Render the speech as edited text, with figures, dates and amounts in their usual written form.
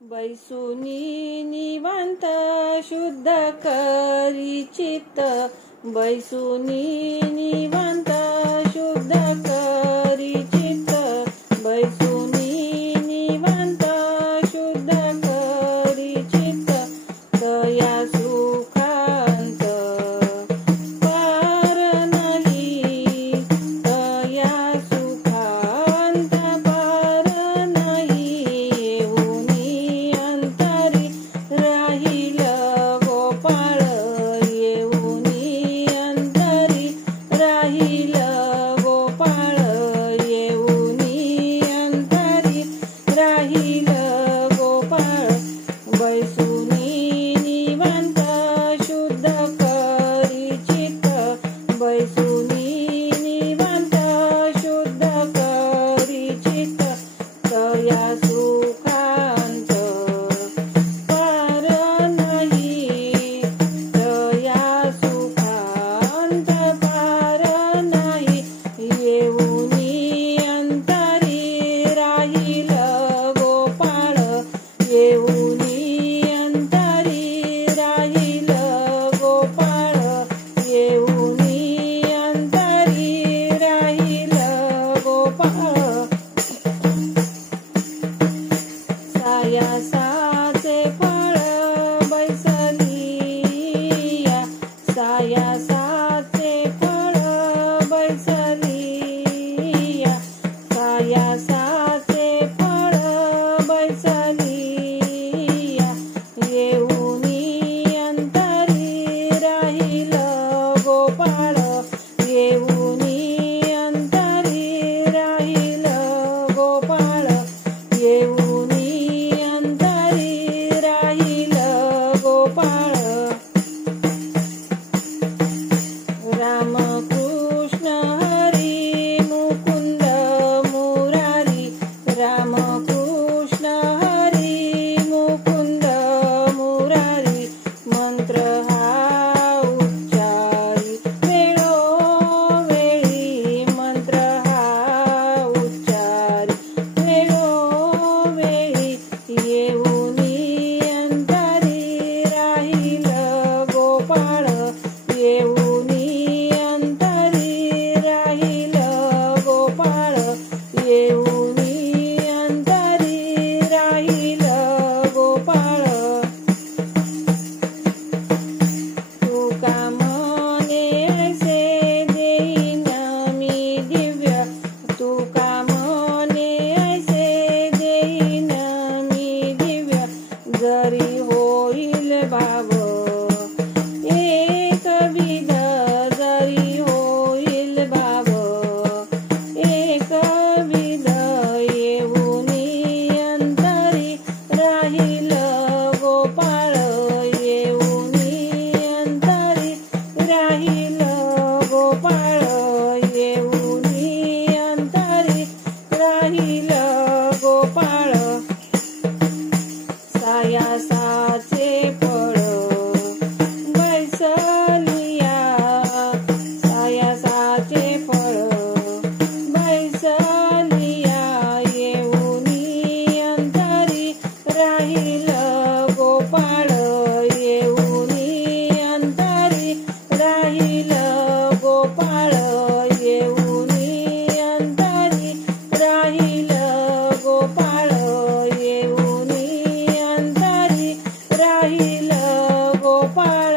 बैसुनी निवांत शुद्ध करी चित्त, बैसुनी निवांत शुद्ध करी चित्त, बैसुनी निवांत शुद्ध करी चित्त, तया सुखांत पार नाही, तया सुखांत पार नाही, येऊनी अंतरी राहील गोपाळ, येऊनी अंतरी राहील गोपाळ, येऊनी अंतरी राहील गोपाळ, बैसुनी निवांत शुद्ध करी चित्त, बैसुनी निवांत शुद्ध करी चित्त, तया सुखांत पार नाही, तया सुखांत पार नाही, येऊनी अंतरी राहील गोपाळ, येऊनी अंतरी राहील गोपाळ, येऊनी अंतरी राहील गोपाळ, सायासाचे फळ बैसलिया, सायासाचे फळ बैसलिया, सायासाचे फळ बैसलिया, येऊनी अंतरी राहील गोपाळ, येऊनी अंतरी राहील गोपाळ, येऊनी अंतरी राहील गोपाळ, रामकृष्ण हरी मुकुंद मुरारी, रामकृष्ण हरी मुकुंद मुरारी, मंत्र हा उच्चारी वेळोवेळी, मंत्र हा उच्चारी वेळोवेळी, येऊनी अंतरी राहील गोपाळ, येऊनी अंतरी राहील गोपाळ, येऊनी अंतरी राहील गोपाळ, तुका मने ऐसे देईन मी दिव्य, तुका मने ऐसे देईन मी दिव्य, जरी होईल भाव एकविध, जरी होईल भाव एकविध, येऊनी अंतरी राहील गोपाळ, येऊनी अंतरी राहील गोपाळ, येऊनी अंतरी राहील गोपाळ, सायासाचे फळ बैसलिया, सायासाचे फळ बैसलिया, येऊनी अंतरी राहील गोपाळ, येऊनी अंतरी राहील गोपाळ, येऊनी अंतरी राहील गोपाळ, येऊनी अंतरी राहील गोपाळ.